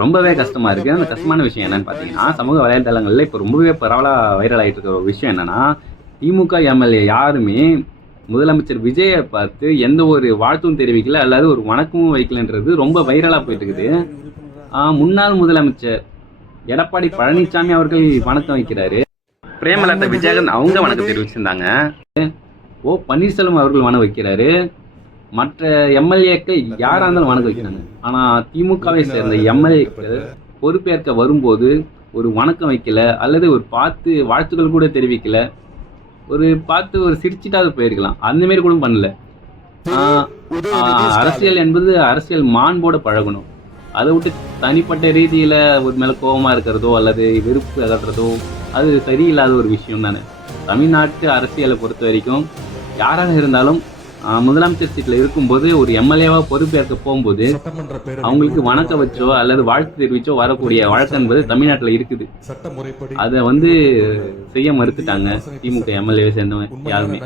ரொம்பவே கஷ்டமா இருக்கு. அந்த கஷ்டமான விஷயம் என்னன்னு பார்த்தீங்கன்னா, சமூக வலைதளங்கள்ல இப்ப ரொம்பவே பரவலா வைரல் ஆயிட்டு இருக்கிற ஒரு விஷயம் என்னன்னா, திமுக எம்எல்ஏ யாருமே முதலமைச்சர் விஜய பார்த்து எந்த ஒரு வாழ்த்தும் தெரிவிக்கல, அல்லது ஒரு வணக்கமும் வைக்கலன்றது ரொம்ப வைரலா போயிட்டு இருக்குது. முன்னாள் முதலமைச்சர் எடப்பாடி பழனிசாமி அவர்கள் வணக்கம் வைக்கிறாரு. பிரேமலதா விஜயகாந்த் அவங்க வணக்கம் தெரிவிச்சிருந்தாங்க. பன்னீர்செல்வம் அவர்கள் வணக்கம் வைக்கிறாரு. மற்ற எம்எல்ஏக்கள் யாரா இருந்தாலும் வணக்கம் வைக்கிறாங்க. ஆனா திமுகவை சேர்ந்த எம்எல்ஏக்கள் பொறுப்பேற்க வரும்போது ஒரு வணக்கம் வைக்கல, அல்லது ஒரு பார்த்து வாழ்த்துக்கள் கூட தெரிவிக்கல, ஒரு பார்த்து ஒரு சிரிச்சிட்டாவது போயிருக்கலாம், அந்த மாதிரி கூட பண்ணல. அரசியல் என்பது அரசியல் மாண்போட பழகணும். அதை விட்டு தனிப்பட்ட ரீதியில ஒரு மேல கோபமா இருக்கிறதோ அல்லது வெறுப்பு அகற்றதோ அது சரியில்லாத ஒரு விஷயம் தானே. தமிழ்நாட்டு அரசியலை பொறுத்த வரைக்கும் யாராக இருந்தாலும் முதலமைச்சர் சீட்ல இருக்கும்போது ஒரு எம்எல்ஏவா பொறுப்பேற்க போகும்போது அவங்களுக்கு வணக்கம் வச்சோ அல்லது வாழ்த்து தெரிவிச்சோ வரக்கூடிய வழக்கம் என்பது தமிழ்நாட்டுல இருக்குது. அதை செய்ய மறுத்துட்டாங்க திமுக எம்எல்ஏவை சேர்ந்தவங்க யாருமே.